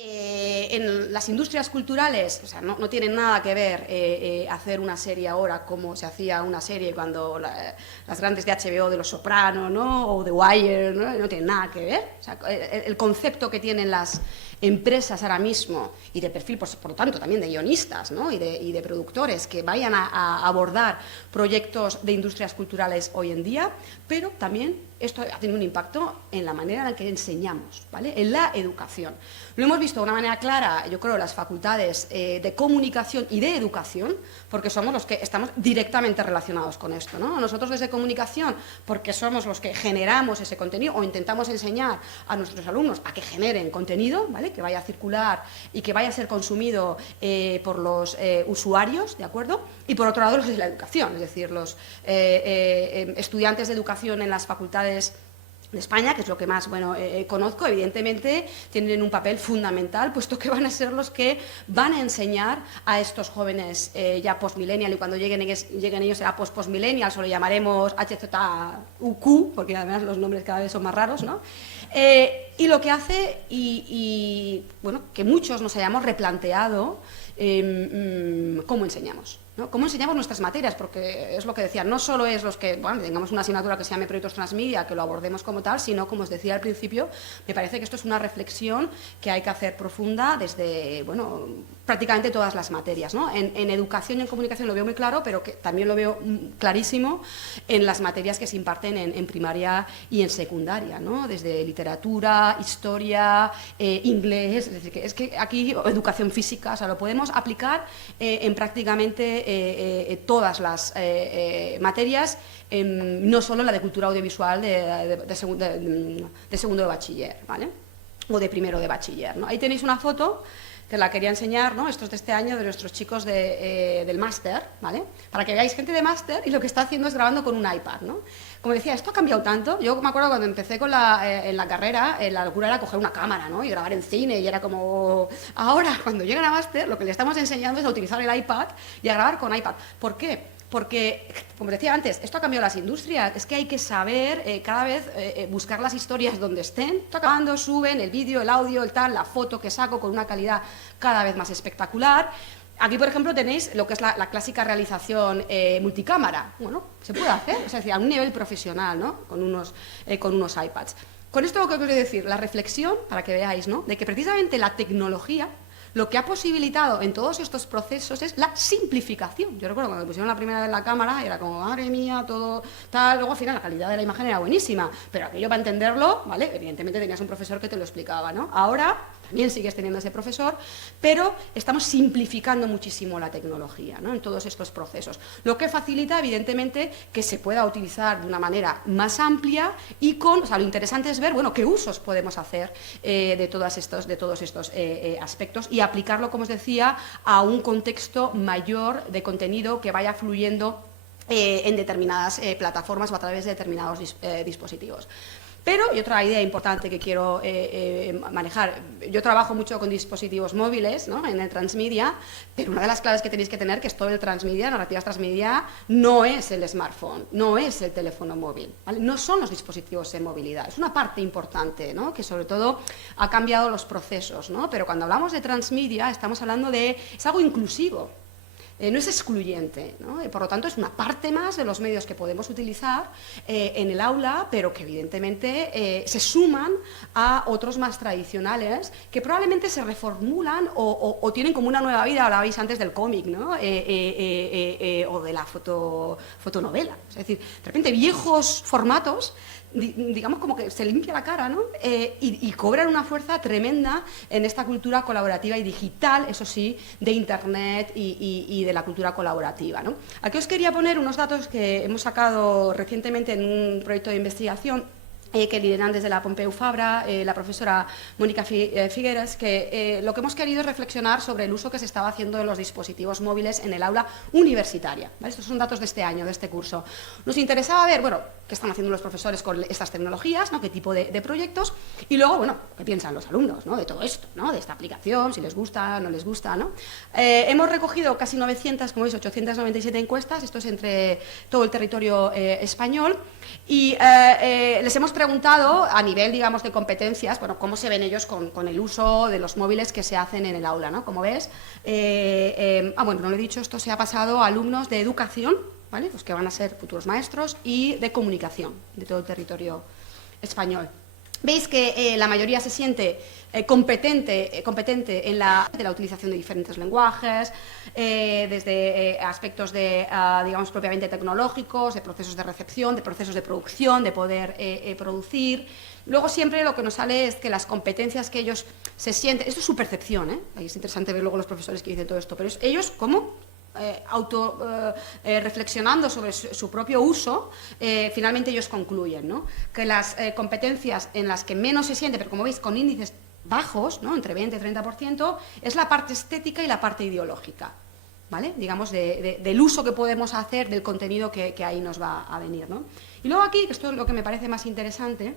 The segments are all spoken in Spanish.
En las industrias culturales, o sea, no tienen nada que ver hacer una serie ahora como se hacía una serie cuando las grandes de HBO, de Los Soprano, ¿no? O The Wire, no tienen nada que ver. O sea, el concepto que tienen las empresas ahora mismo y de perfil, por lo tanto, también de guionistas, ¿no? y de productores que vayan a abordar proyectos de industrias culturales hoy en día, pero también esto ha tenido un impacto en la manera en la que enseñamos, ¿vale? En la educación. Lo hemos visto de una manera clara, yo creo, las facultades de comunicación y de educación, porque somos los que estamos directamente relacionados con esto, ¿no? Nosotros desde comunicación, porque somos los que generamos ese contenido o intentamos enseñar a nuestros alumnos a que generen contenido, ¿vale? Que vaya a circular y que vaya a ser consumido por los usuarios, ¿de acuerdo? Y por otro lado, los de la educación, es decir, los estudiantes de educación en las facultades de España, que es lo que más conozco, evidentemente tienen un papel fundamental, puesto que van a ser los que van a enseñar a estos jóvenes ya post-millennial, y cuando lleguen ellos será post-millennial, o lo llamaremos HZUQ, porque además los nombres cada vez son más raros, ¿no? Y lo que hace, bueno, que muchos nos hayamos replanteado cómo enseñamos, ¿no? Cómo enseñamos nuestras materias, porque es lo que decía, no solo es los que, bueno, tengamos una asignatura que se llame Proyectos Transmedia, que lo abordemos como tal, sino, como os decía al principio, me parece que esto es una reflexión que hay que hacer profunda desde, bueno, prácticamente todas las materias, ¿no? En educación y en comunicación lo veo muy claro, pero que también lo veo clarísimo en las materias que se imparten en primaria y en secundaria, ¿no? Desde literatura, historia, inglés, es decir, es que aquí educación física, o sea, lo podemos aplicar en prácticamente todas las materias, no solo la de cultura audiovisual de segundo de bachiller, ¿vale? O de primero de bachiller, ¿no? Ahí tenéis una foto que la quería enseñar, ¿no? Esto es de este año, de nuestros chicos del máster, ¿vale? Para que veáis gente de máster y lo que está haciendo es grabando con un iPad, ¿no? Como decía, esto ha cambiado tanto. Yo me acuerdo cuando empecé en la carrera, la locura era coger una cámara, ¿no? Y grabar en cine, y era como... Ahora, cuando llegan a máster, lo que le estamos enseñando es a utilizar el iPad y a grabar con iPad. ¿Por qué? Porque, como decía antes, esto ha cambiado las industrias, es que hay que saber cada vez buscar las historias donde estén, acabando, suben el vídeo, el audio, el tal, la foto que saco con una calidad cada vez más espectacular. Aquí, por ejemplo, tenéis lo que es la clásica realización multicámara. Bueno, se puede hacer, es decir, a un nivel profesional, ¿no? Con unos iPads. Con esto lo que quiero decir, la reflexión, para que veáis, ¿no? De que precisamente la tecnología lo que ha posibilitado en todos estos procesos es la simplificación. Yo recuerdo cuando me pusieron la primera vez la cámara, era como, madre mía, todo tal, luego al final la calidad de la imagen era buenísima, pero aquello para entenderlo, ¿vale? Evidentemente tenías un profesor que te lo explicaba, ¿no? Ahora también sigues teniendo ese profesor, pero estamos simplificando muchísimo la tecnología, ¿no? En todos estos procesos, lo que facilita, evidentemente, que se pueda utilizar de una manera más amplia y o sea, lo interesante es ver, bueno, qué usos podemos hacer de todos estos aspectos y aplicarlo, como os decía, a un contexto mayor de contenido que vaya fluyendo en determinadas plataformas o a través de determinados dispositivos. Pero, y otra idea importante que quiero manejar, yo trabajo mucho con dispositivos móviles, ¿no? En el transmedia, pero una de las claves que tenéis que tener, que es todo el transmedia, narrativas transmedia, no es el smartphone, no es el teléfono móvil, ¿vale? No son los dispositivos en movilidad, es una parte importante, ¿no? Que sobre todo ha cambiado los procesos, ¿no? Pero cuando hablamos de transmedia estamos hablando es algo inclusivo. No es excluyente, ¿no? Por lo tanto, es una parte más de los medios que podemos utilizar en el aula, pero que evidentemente se suman a otros más tradicionales que probablemente se reformulan o tienen como una nueva vida. Hablabais antes del cómic, ¿no? O de la fotonovela. Es decir, de repente viejos formatos, digamos, como que se limpia la cara, ¿no? Y cobran una fuerza tremenda en esta cultura colaborativa y digital, eso sí, de Internet y de la cultura colaborativa, ¿no? Aquí os quería poner unos datos que hemos sacado recientemente en un proyecto de investigación que lideran desde la Pompeu Fabra, la profesora Mónica Figueras, que lo que hemos querido es reflexionar sobre el uso que se estaba haciendo de los dispositivos móviles en el aula universitaria, ¿vale? Estos son datos de este año, de este curso. Nos interesaba ver, bueno, qué están haciendo los profesores con estas tecnologías, ¿no? Qué tipo de proyectos, y luego, bueno, qué piensan los alumnos, ¿no? De todo esto, ¿no? De esta aplicación, si les gusta, no les gusta, ¿no? Hemos recogido casi 900, como veis, 897 encuestas, esto es entre todo el territorio español, y les hemos preguntado a nivel, digamos, de competencias, bueno, cómo se ven ellos con el uso de los móviles que se hacen en el aula, ¿no? Como ves, bueno, no lo he dicho, esto se ha pasado a alumnos de educación, ¿vale? Pues que van a ser futuros maestros, y de comunicación de todo el territorio español. Veis que la mayoría se siente competente en la utilización de diferentes lenguajes, desde aspectos digamos, propiamente tecnológicos, de procesos de recepción, de procesos de producción, de poder producir. Luego siempre lo que nos sale es que las competencias que ellos se sienten, esto es su percepción, ahí es interesante ver luego los profesores que dicen todo esto, pero ellos, ¿cómo? Reflexionando sobre su propio uso, finalmente ellos concluyen, ¿no? Que las competencias en las que menos se siente, pero como veis con índices bajos, ¿no? Entre 20 y 30%, es la parte estética y la parte ideológica, ¿vale? Digamos, del uso que podemos hacer del contenido que ahí nos va a venir, ¿no? Y luego aquí, que esto es lo que me parece más interesante,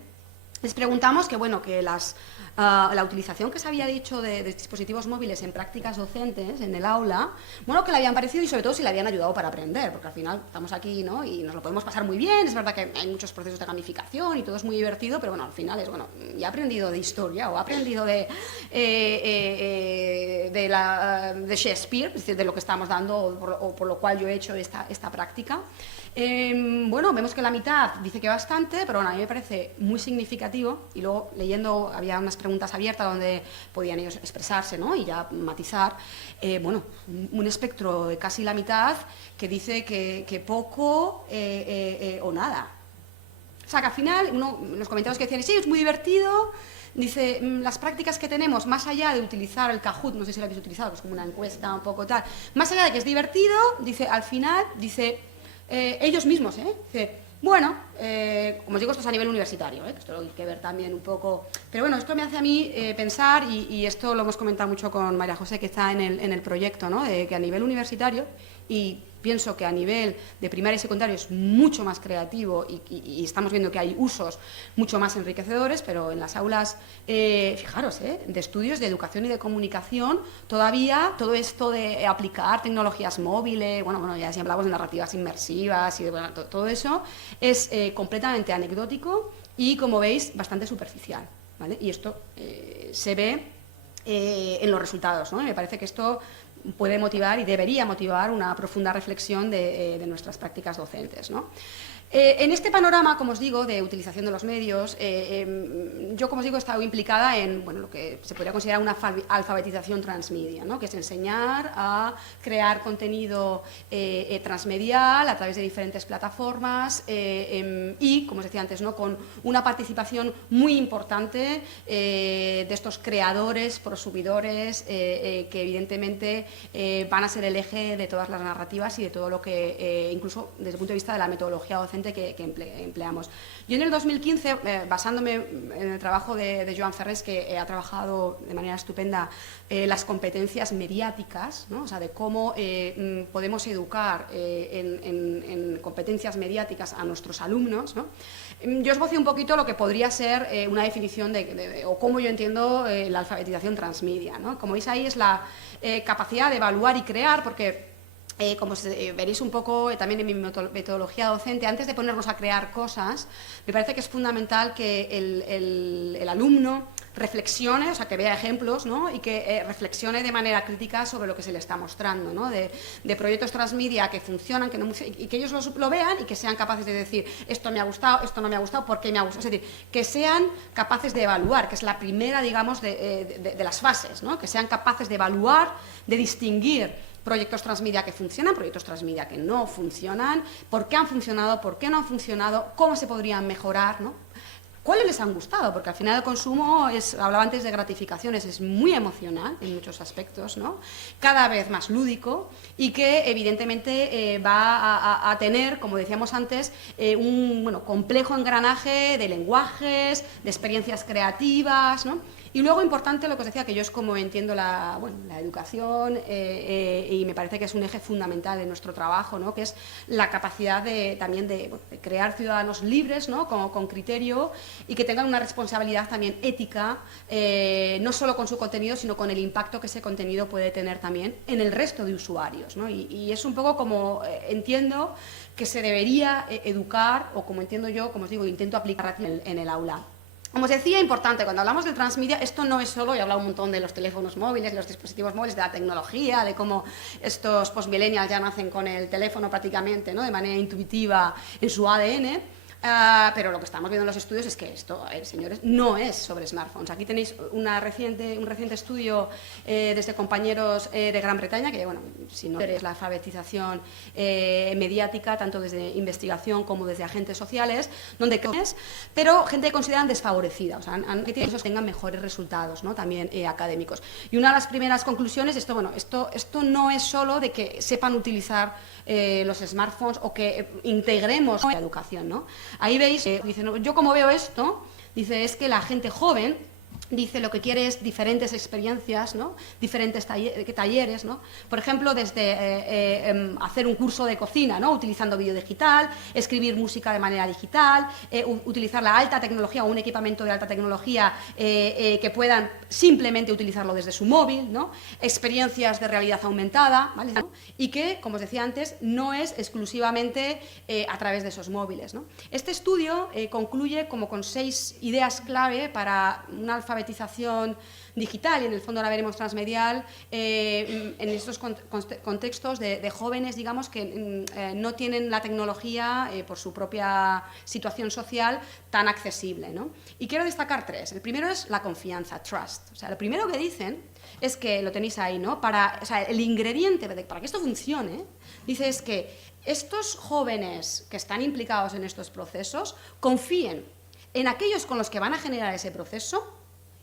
les preguntamos que, bueno, que la utilización que se había dicho de dispositivos móviles en prácticas docentes en el aula, bueno, que le habían parecido y sobre todo si le habían ayudado para aprender, porque al final estamos aquí, ¿no? Y nos lo podemos pasar muy bien, es verdad que hay muchos procesos de gamificación y todo es muy divertido, pero bueno, al final es, bueno, ya he aprendido de historia o he aprendido de Shakespeare, es decir, de lo que estamos dando o por lo cual yo he hecho esta práctica. Bueno, vemos que la mitad dice que bastante, pero bueno, a mí me parece muy significativo, y luego leyendo había unas preguntas abiertas donde podían ellos expresarse, ¿no? Y ya matizar, bueno, un espectro de casi la mitad que dice que poco o nada. O sea, que al final, los comentarios que decían, sí, es muy divertido. Dice, las prácticas que tenemos, más allá de utilizar el Kahoot, no sé si lo habéis utilizado, es como una encuesta un poco tal, más allá de que es divertido, dice, al final, dice, ellos mismos, dice, bueno, como os digo, esto es a nivel universitario, que esto lo hay que ver también un poco, pero bueno, esto me hace a mí pensar, y esto lo hemos comentado mucho con María José, que está en el proyecto, ¿no? De que a nivel universitario, y pienso que a nivel de primaria y secundaria es mucho más creativo y estamos viendo que hay usos mucho más enriquecedores, pero en las aulas, fijaros, de estudios de educación y de comunicación, todavía todo esto de aplicar tecnologías móviles, bueno, ya si hablamos de narrativas inmersivas y de, bueno, todo eso, es completamente anecdótico y, como veis, bastante superficial, ¿vale? Y esto se ve en los resultados, ¿no? Y me parece que esto puede motivar y debería motivar una profunda reflexión de nuestras prácticas docentes, ¿no? En este panorama, como os digo, de utilización de los medios, yo, como os digo, he estado implicada en, bueno, lo que se podría considerar una alfabetización transmedia, ¿no? Que es enseñar a crear contenido transmedial a través de diferentes plataformas y, como os decía antes, ¿no? Con una participación muy importante de estos creadores, prosumidores, que evidentemente van a ser el eje de todas las narrativas y de todo lo que, incluso desde el punto de vista de la metodología docente que empleamos. Yo en el 2015, basándome en el trabajo de Joan Ferrés, que ha trabajado de manera estupenda las competencias mediáticas, ¿no? O sea, de cómo podemos educar en competencias mediáticas a nuestros alumnos, ¿no? Yo esbocé un poquito lo que podría ser una definición o cómo yo entiendo la alfabetización transmedia, ¿no? Como veis ahí es la capacidad de evaluar y crear, porque como veréis un poco también en mi metodología docente, antes de ponernos a crear cosas, me parece que es fundamental que el alumno reflexione, o sea, que vea ejemplos, ¿no? Y que reflexione de manera crítica sobre lo que se le está mostrando, ¿no? De proyectos transmedia que funcionan, y que ellos lo vean y que sean capaces de decir, esto me ha gustado, esto no me ha gustado, ¿por qué me ha gustado? Es decir, que sean capaces de evaluar, que es la primera, digamos, de las fases, ¿no? Que sean capaces de evaluar, de distinguir proyectos transmedia que funcionan, proyectos transmedia que no funcionan, por qué han funcionado, por qué no han funcionado, cómo se podrían mejorar, ¿no? ¿Cuáles les han gustado? Porque al final el consumo, hablaba antes de gratificaciones, es muy emocional en muchos aspectos, ¿no? Cada vez más lúdico y que evidentemente va a tener, como decíamos antes, un complejo engranaje de lenguajes, de experiencias creativas, ¿no? Y luego, importante, lo que os decía, que yo es como entiendo la educación y me parece que es un eje fundamental de nuestro trabajo, ¿no? Que es la capacidad también de crear ciudadanos libres, ¿no? Con criterio y que tengan una responsabilidad también ética, no solo con su contenido, sino con el impacto que ese contenido puede tener también en el resto de usuarios, ¿no? Y es un poco como entiendo que se debería educar, o como entiendo yo, como os digo, intento aplicar en el aula. Como os decía, importante, cuando hablamos de transmedia, esto no es solo, he hablado un montón de los teléfonos móviles, de los dispositivos móviles, de la tecnología, de cómo estos post-millennials ya nacen con el teléfono prácticamente, ¿no?, de manera intuitiva en su ADN. Pero lo que estamos viendo en los estudios es que esto, señores, no es sobre smartphones. Aquí tenéis un reciente estudio desde compañeros de Gran Bretaña, que, bueno, si no es la alfabetización mediática, tanto desde investigación como desde agentes sociales, pero gente que consideran desfavorecida, o sea, que tengan mejores resultados, ¿no?, también académicos. Y una de las primeras conclusiones, esto no es solo de que sepan utilizar los smartphones o que integremos la educación, ¿no? Ahí veis, dice, no, yo como veo esto, dice, es que la gente joven, dice, lo que quiere es diferentes experiencias, ¿no?, diferentes talleres, ¿no? Por ejemplo, desde hacer un curso de cocina, ¿no?, utilizando vídeo digital, escribir música de manera digital, utilizar la alta tecnología o un equipamiento de alta tecnología que puedan simplemente utilizarlo desde su móvil, ¿no?, experiencias de realidad aumentada, ¿vale?, ¿no?, y que, como os decía antes, no es exclusivamente a través de esos móviles, ¿no? Este estudio concluye como con 6 ideas clave para una alfabetización digital, y en el fondo la veremos transmedial, en estos contextos de jóvenes, digamos, que no tienen la tecnología por su propia situación social tan accesible, ¿no? Y quiero destacar 3. El primero es la confianza, trust. O sea, lo primero que dicen es que, lo tenéis ahí, ¿no?, o sea, el ingrediente para que esto funcione, dice, es que estos jóvenes que están implicados en estos procesos confíen en aquellos con los que van a generar ese proceso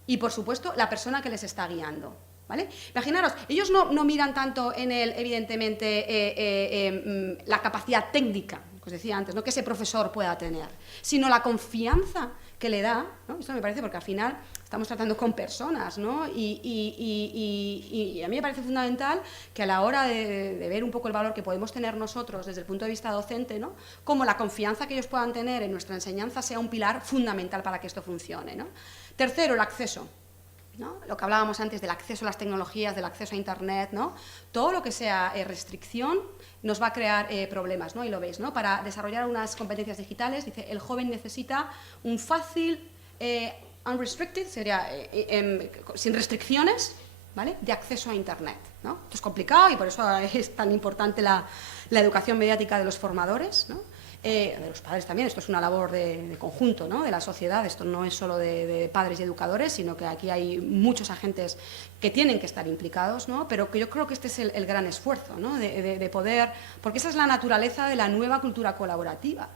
y, por supuesto, la persona que les está guiando, ¿vale? Imaginaros, ellos no miran tanto en él, evidentemente, la capacidad técnica, que os decía antes, ¿no?, que ese profesor pueda tener, sino la confianza que le da, ¿no? Esto me parece, porque al final estamos tratando con personas, ¿no? Y a mí me parece fundamental que a la hora de ver un poco el valor que podemos tener nosotros desde el punto de vista docente, ¿no?, como la confianza que ellos puedan tener en nuestra enseñanza sea un pilar fundamental para que esto funcione, ¿no? Tercero, el acceso, ¿no? Lo que hablábamos antes del acceso a las tecnologías, del acceso a Internet, ¿no? Todo lo que sea restricción nos va a crear problemas, ¿no? Y lo veis, ¿no? Para desarrollar unas competencias digitales, dice, el joven necesita un fácil, unrestricted, sería sin restricciones, ¿vale?, de acceso a Internet, ¿no? Esto es complicado y por eso es tan importante la educación mediática de los formadores, ¿no?, de los padres también. Esto es una labor de conjunto, ¿no?, de la sociedad. Esto no es solo de padres y educadores, sino que aquí hay muchos agentes que tienen que estar implicados, ¿no?, pero que yo creo que este es el gran esfuerzo, ¿no?, de poder, porque esa es la naturaleza de la nueva cultura colaborativa.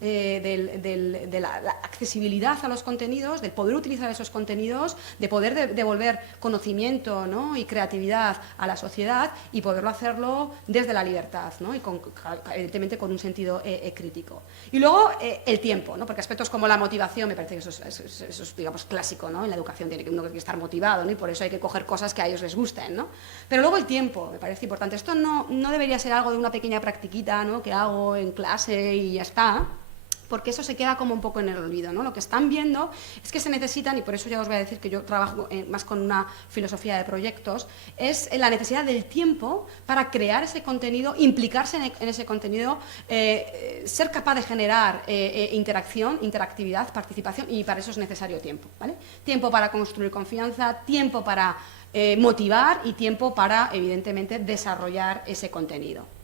De la accesibilidad a los contenidos, del poder utilizar esos contenidos, de poder devolver conocimiento, ¿no?, y creatividad a la sociedad, y poderlo hacerlo desde la libertad, ¿no?, y evidentemente con un sentido crítico. Y luego el tiempo, ¿no?, porque aspectos como la motivación, me parece que eso es digamos, clásico, ¿no?, en la educación uno tiene que estar motivado, ¿no?, y por eso hay que coger cosas que a ellos les gusten, ¿no? Pero luego el tiempo me parece importante. Esto no debería ser algo de una pequeña practiquita, ¿no?, que hago en clase y ya está, porque eso se queda como un poco en el olvido, ¿no? Lo que están viendo es que se necesitan, y por eso ya os voy a decir que yo trabajo más con una filosofía de proyectos, es la necesidad del tiempo para crear ese contenido, implicarse en ese contenido, ser capaz de generar interacción, interactividad, participación, y para eso es necesario tiempo, ¿vale? Tiempo para construir confianza, tiempo para motivar y tiempo para, evidentemente, desarrollar ese contenido.